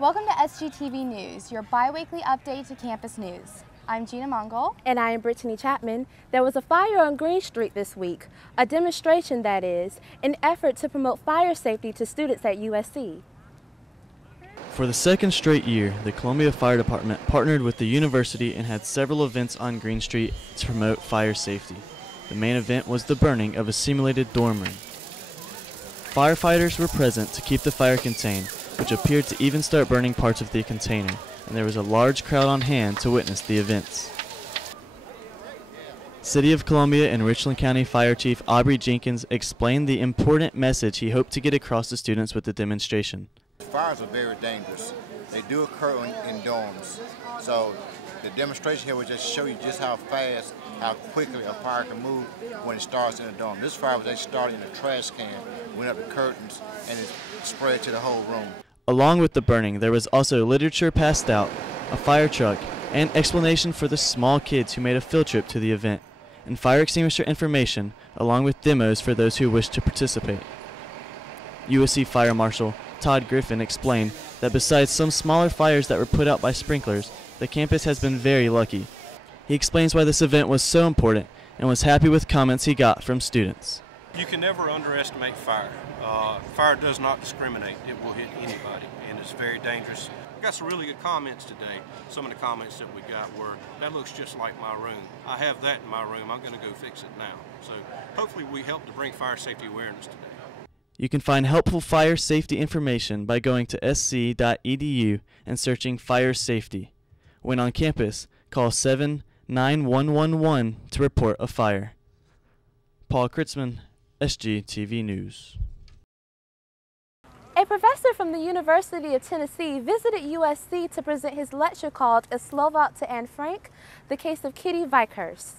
Welcome to SGTV News, your bi-weekly update to campus news. I'm Gina Mongol. And I am Brittany Chapman. There was a fire on Green Street this week, a demonstration that is, an effort to promote fire safety to students at USC. For the second straight year, the Columbia Fire Department partnered with the university and had several events on Green Street to promote fire safety. The main event was the burning of a simulated dorm room. Firefighters were present to keep the fire contained, which appeared to even start burning parts of the container, and there was a large crowd on hand to witness the events. City of Columbia and Richland County Fire Chief Aubrey Jenkins explained the important message he hoped to get across to students with the demonstration. Fires are very dangerous. They do occur in dorms. So the demonstration here will just show you just how fast, how quickly a fire can move when it starts in a dorm. This fire was actually started in a trash can, went up the curtains, and it spread to the whole room. Along with the burning, there was also literature passed out, a fire truck, and explanation for the small kids who made a field trip to the event, and fire extinguisher information, along with demos for those who wished to participate. USC Fire Marshal Todd Griffin explained that besides some smaller fires that were put out by sprinklers, the campus has been very lucky. He explains why this event was so important and was happy with comments he got from students. You can never underestimate fire. Fire does not discriminate. It will hit anybody, and it's very dangerous. I got some really good comments today. Some of the comments that we got were, "That looks just like my room. I have that in my room. I'm going to go fix it now." So hopefully we help to bring fire safety awareness today. You can find helpful fire safety information by going to sc.edu and searching fire safety. When on campus, call 79111 to report a fire. Paul Kritzman, SGTV News. A professor from the University of Tennessee visited USC to present his lecture called A Slovak to Anne Frank, the Case of Kitty Vikers.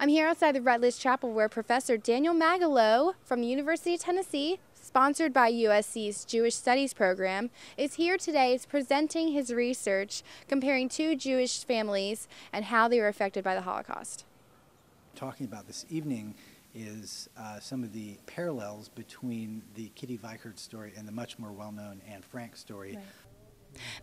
I'm here outside the Rutledge Chapel where Professor Daniel Magalow from the University of Tennessee, sponsored by USC's Jewish Studies program, is here today presenting his research comparing two Jewish families and how they were affected by the Holocaust. Talking about this evening is some of the parallels between the Kitty Vikert story and the much more well-known Anne Frank story. Right.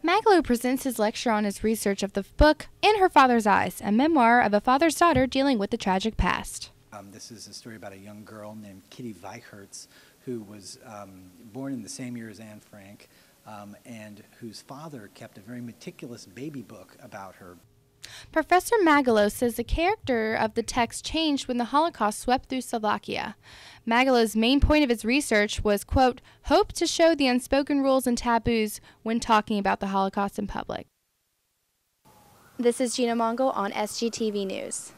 Magalow presents his lecture on his research of the book In Her Father's Eyes, a memoir of a father's daughter dealing with the tragic past. This is a story about a young girl named Kitty Vikert who was born in the same year as Anne Frank and whose father kept a very meticulous baby book about her. Professor Magalow says the character of the text changed when the Holocaust swept through Slovakia. Magalow's main point of his research was, quote, hope to show the unspoken rules and taboos when talking about the Holocaust in public. This is Gina Mongol on SGTV News.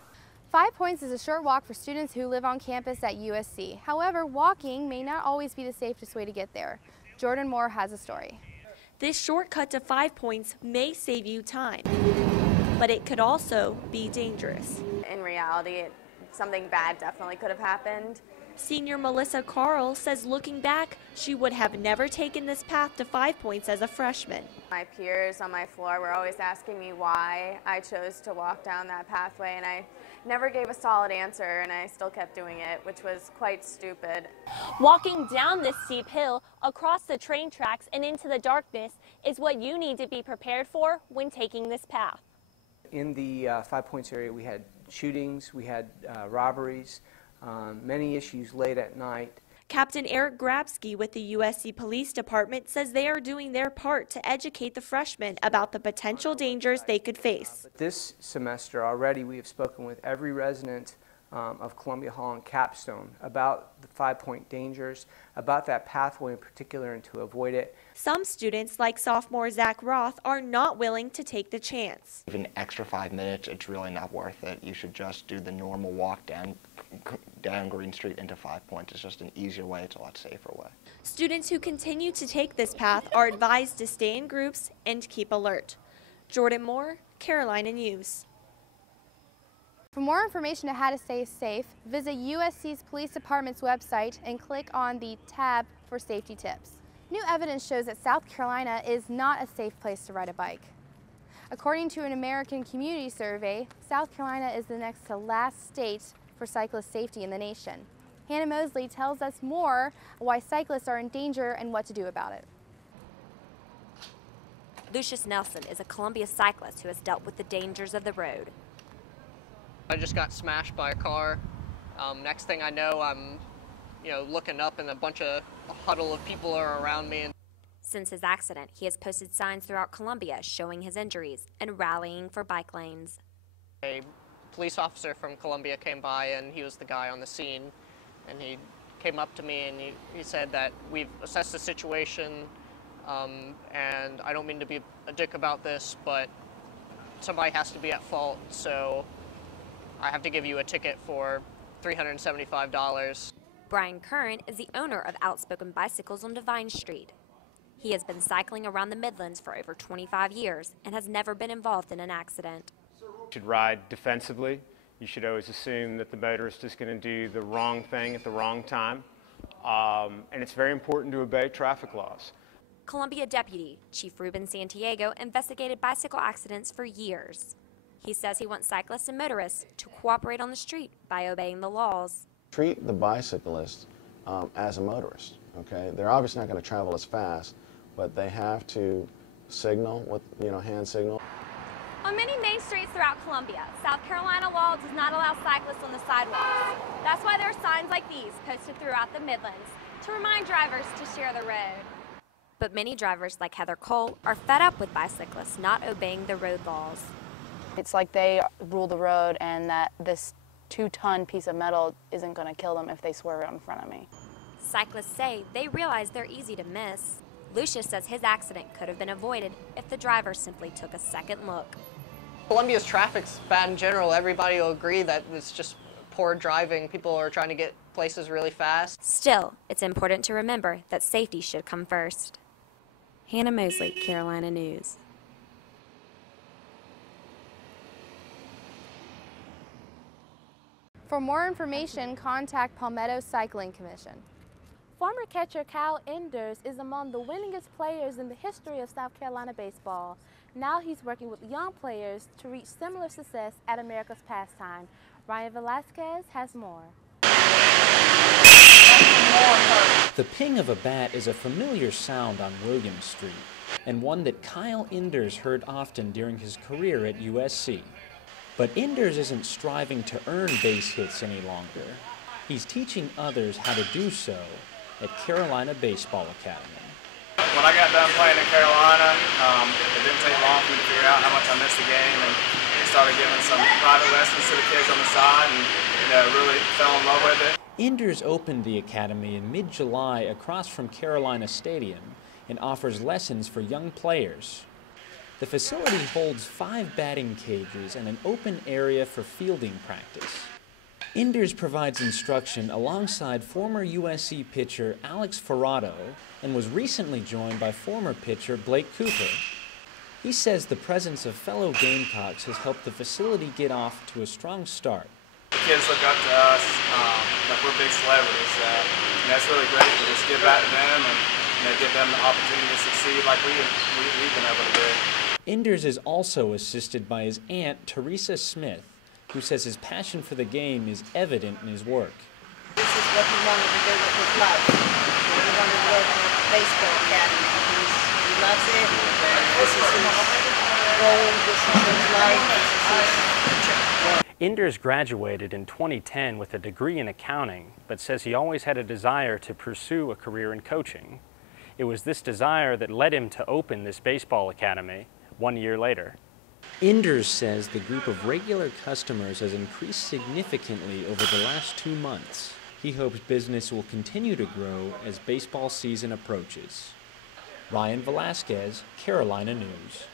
5 Points is a short walk for students who live on campus at USC. However, walking may not always be the safest way to get there. Jordan Moore has a story. This shortcut to 5 Points may save you time, but it could also be dangerous. In reality, something bad definitely could have happened. Senior Melissa Carl says looking back, she would have never taken this path to 5 Points as a freshman. My peers on my floor were always asking me why I chose to walk down that pathway, and I never gave a solid answer, and I still kept doing it, which was quite stupid. Walking down this steep hill, across the train tracks, and into the darkness is what you need to be prepared for when taking this path. In the 5 Points area, we had shootings, we had robberies, many issues late at night. Captain Eric Grabsky with the USC Police Department says they are doing their part to educate the freshmen about the potential dangers they could face. This semester already we have spoken with every resident of Columbia Hall and Capstone about the 5 Point dangers, about that pathway in particular and to avoid it. Some students, like sophomore Zach Roth, are not willing to take the chance. Even extra 5 minutes, it's really not worth it. You should just do the normal walk down Green Street into 5 Points. It's just an easier way, it's a lot safer way. Students who continue to take this path are advised to stay in groups and keep alert. Jordan Moore, Carolina News. For more information on how to stay safe, visit USC's Police Department's website and click on the tab for safety tips. New evidence shows that South Carolina is not a safe place to ride a bike. According to an American Community Survey, South Carolina is the next to last state for cyclist safety in the nation. Hannah Mosley tells us more why cyclists are in danger and what to do about it. Lucius Nelson is a Columbia cyclist who has dealt with the dangers of the road. I just got smashed by a car. Next thing I know, I'm looking up and a huddle of people are around me. Since his accident, he has posted signs throughout Columbia showing his injuries and rallying for bike lanes. A police officer from Columbia came by, and he was the guy on the scene, and he came up to me and he said that we've assessed the situation, and I don't mean to be a dick about this, but somebody has to be at fault, so I have to give you a ticket for $375. Brian Curran is the owner of Outspoken Bicycles on Devine Street. He has been cycling around the Midlands for over 25 years and has never been involved in an accident. You should ride defensively. You should always assume that the motorist is going to do the wrong thing at the wrong time. And it's very important to obey traffic laws. Columbia Deputy Chief Ruben Santiago investigated bicycle accidents for years. He says he wants cyclists and motorists to cooperate on the street by obeying the laws. Treat the bicyclist as a motorist, okay? They're obviously not going to travel as fast, but they have to signal with, hand signal. On many main streets throughout Columbia, South Carolina law does not allow cyclists on the sidewalks. That's why there are signs like these posted throughout the Midlands to remind drivers to share the road. But many drivers, like Heather Cole, are fed up with bicyclists not obeying the road laws. It's like they rule the road and that this 2-ton piece of metal isn't going to kill them if they swerve out in front of me. Cyclists say they realize they're easy to miss. Lucius says his accident could have been avoided if the driver simply took a second look. Columbia's traffic's bad in general. Everybody will agree that it's just poor driving. People are trying to get places really fast. Still, it's important to remember that safety should come first. Hannah Mosley, Carolina News. For more information, contact Palmetto Cycling Commission. Former catcher Kyle Enders is among the winningest players in the history of South Carolina baseball. Now he's working with young players to reach similar success at America's pastime. Ryan Velasquez has more. The ping of a bat is a familiar sound on William Street, and one that Kyle Enders heard often during his career at USC. But Enders isn't striving to earn base hits any longer. He's teaching others how to do so at Carolina Baseball Academy. When I got done playing in Carolina, it didn't take long for me to figure out how much I missed the game, and started giving some private lessons to the kids on the side, and really fell in love with it. Enders opened the academy in mid-July across from Carolina Stadium and offers lessons for young players. The facility holds 5 batting cages and an open area for fielding practice. Enders provides instruction alongside former USC pitcher Alex Ferrato and was recently joined by former pitcher Blake Cooper. He says the presence of fellow Gamecocks has helped the facility get off to a strong start. The kids look up to us like we're big celebrities, and that's really great to just give back to them and give them the opportunity to succeed like we've been able to do. Enders is also assisted by his aunt, Teresa Smith, who says his passion for the game is evident in his work. This is what he wanted to do with his life. He wanted to work in a baseball academy. He loves it. This is his goal. This is his life. This is his future. Enders graduated in 2010 with a degree in accounting, but says he always had a desire to pursue a career in coaching. It was this desire that led him to open this baseball academy 1 year later. Enders says the group of regular customers has increased significantly over the last 2 months. He hopes business will continue to grow as baseball season approaches. Ryan Velasquez, Carolina News.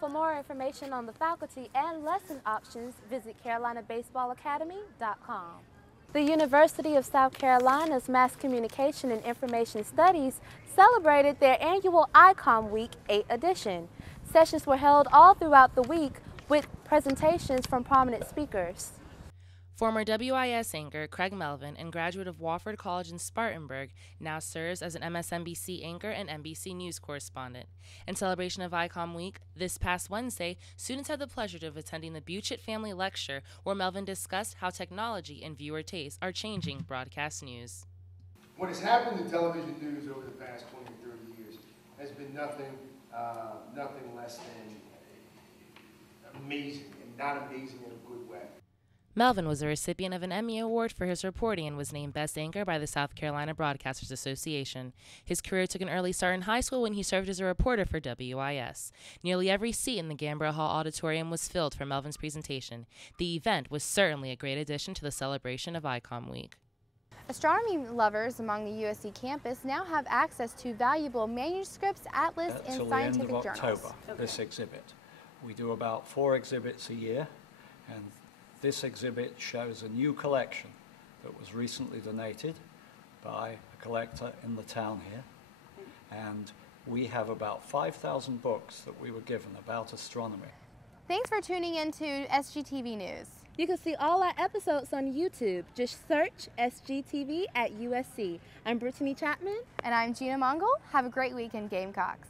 For more information on the faculty and lesson options, visit carolinabaseballacademy.com. The University of South Carolina's Mass Communication and Information Studies celebrated their annual ICOM Week 8 edition. Sessions were held all throughout the week with presentations from prominent speakers. Former WIS anchor Craig Melvin and graduate of Wofford College in Spartanburg now serves as an MSNBC anchor and NBC News correspondent. In celebration of ICOM Week, this past Wednesday, students had the pleasure of attending the Buchett Family Lecture, where Melvin discussed how technology and viewer tastes are changing broadcast news. What has happened in television news over the past 20 or 30 years has been nothing less than amazing, and not amazing in a good way. Melvin was a recipient of an Emmy Award for his reporting and was named Best Anchor by the South Carolina Broadcasters Association. His career took an early start in high school when he served as a reporter for WIS. Nearly every seat in the Gambrill Hall Auditorium was filled for Melvin's presentation. The event was certainly a great addition to the celebration of ICOM Week. Astronomy lovers among the USC campus now have access to valuable manuscripts, atlas, and scientific till the end of journals. October, this exhibit. We do about 4 exhibits a year, and this exhibit shows a new collection that was recently donated by a collector in the town here. And we have about 5,000 books that we were given about astronomy. Thanks for tuning in to SGTV News. You can see all our episodes on YouTube. Just search SGTV at USC. I'm Brittany Chapman. And I'm Gina Mongol. Have a great weekend, Gamecocks.